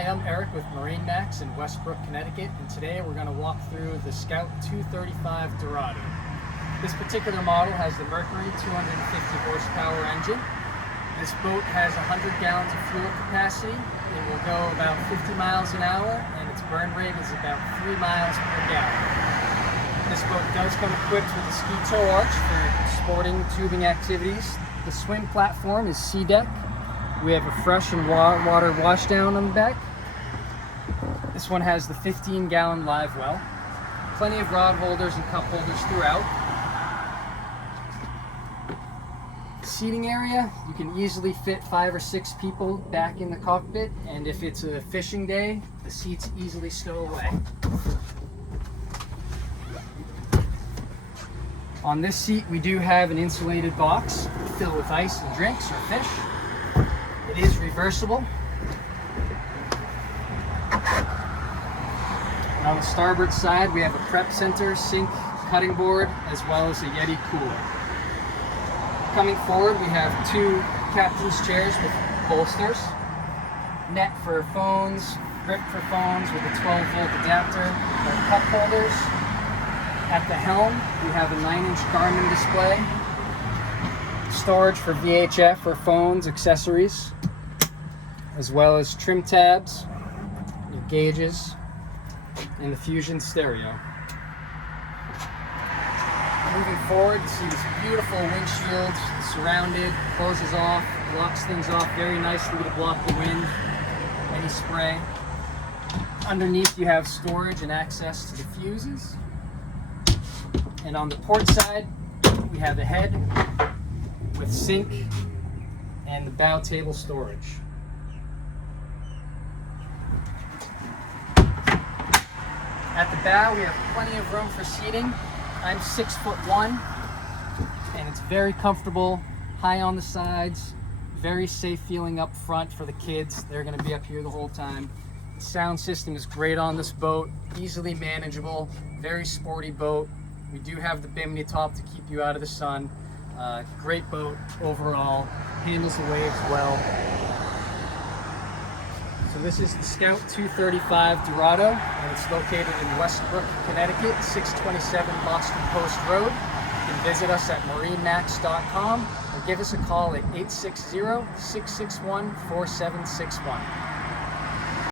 Hi, I'm Eric with MarineMax in Westbrook, Connecticut, and today we're going to walk through the Scout 235 Dorado. This particular model has the Mercury 250 horsepower engine. This boat has 100 gallons of fuel capacity. It will go about 50 miles an hour, and its burn rate is about 3 miles per gallon. This boat does come equipped with a ski tow arch for sporting tubing activities. The swim platform is sea deck. We have a fresh and water washdown on the back. This one has the 15-gallon live well. Plenty of rod holders and cup holders throughout. Seating area, you can easily fit 5 or 6 people back in the cockpit, and if it's a fishing day, the seats easily stow away. On this seat, we do have an insulated box filled with ice and drinks or fish. It is reversible. And on the starboard side, we have a prep center, sink, cutting board, as well as a Yeti cooler. Coming forward, we have 2 captain's chairs with bolsters, net for phones, grip for phones with a 12-volt adapter, our cup holders. At the helm, we have a 9-inch Garmin display, storage for VHF or phones, accessories, as well as trim tabs, your gauges, and the Fusion stereo. Moving forward, you see this beautiful windshield, surrounded, closes off, locks things off very nicely to block the wind, any spray. Underneath you have storage and access to the fuses. And on the port side, we have the head with sink and the bow table storage. At the bow, we have plenty of room for seating. I'm 6'1", and it's very comfortable, high on the sides, very safe feeling up front for the kids. They're going to be up here the whole time. The sound system is great on this boat, easily manageable, very sporty boat. We do have the bimini top to keep you out of the sun. Great boat overall, handles the waves well. So this is the Scout 235 Dorado, and it's located in Westbrook, Connecticut, 627 Boston Post Road. You can visit us at MarineMax.com or give us a call at 860-661-4761.